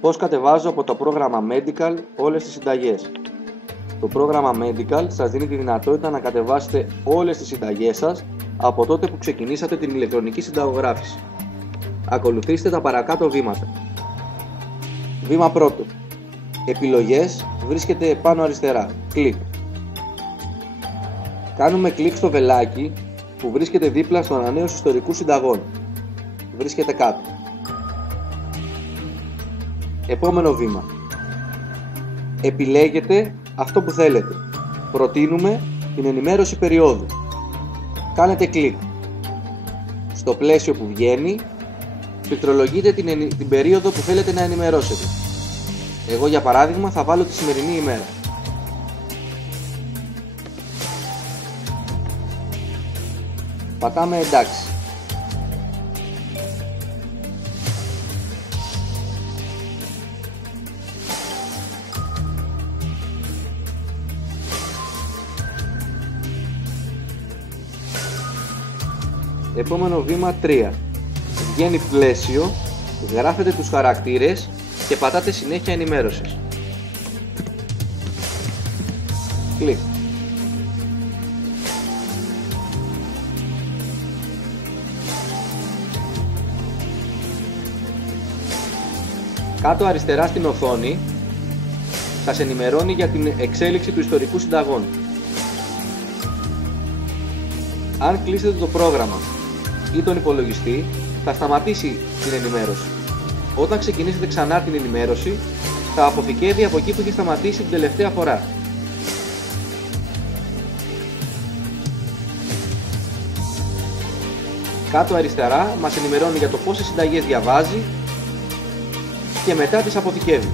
Πώς κατεβάζω από το πρόγραμμα Medical όλες τις συνταγές. Το πρόγραμμα Medical σας δίνει τη δυνατότητα να κατεβάσετε όλες τις συνταγές σας από τότε που ξεκινήσατε την ηλεκτρονική συνταγογράφηση. Ακολουθήστε τα παρακάτω βήματα. Βήμα πρώτο. Επιλογές βρίσκεται πάνω αριστερά. Κλικ. Κάνουμε κλικ στο βελάκι που βρίσκεται δίπλα στο ανανέωση ιστορικού συνταγών. Βρίσκεται κάτω. Επόμενο βήμα. Επιλέγετε αυτό που θέλετε. Προτείνουμε την ενημέρωση περίοδου. Κάνετε κλικ. Στο πλαίσιο που βγαίνει, πληκτρολογείτε την περίοδο που θέλετε να ενημερώσετε. Εγώ για παράδειγμα θα βάλω τη σημερινή ημέρα. Πατάμε εντάξει. Επόμενο βήμα 3. Βγαίνει πλαίσιο, γράφετε τους χαρακτήρες και πατάτε συνέχεια ενημέρωσης. Κλικ. Κάτω αριστερά στην οθόνη σας ενημερώνει για την εξέλιξη του ιστορικού συνταγών. Αν κλείσετε το πρόγραμμα ή τον υπολογιστή, θα σταματήσει την ενημέρωση. Όταν ξεκινήσετε ξανά την ενημέρωση, θα αποθηκεύει από εκεί που είχε σταματήσει την τελευταία φορά. Κάτω αριστερά μας ενημερώνει για το πόσες συνταγές διαβάζει και μετά τις αποθηκεύει.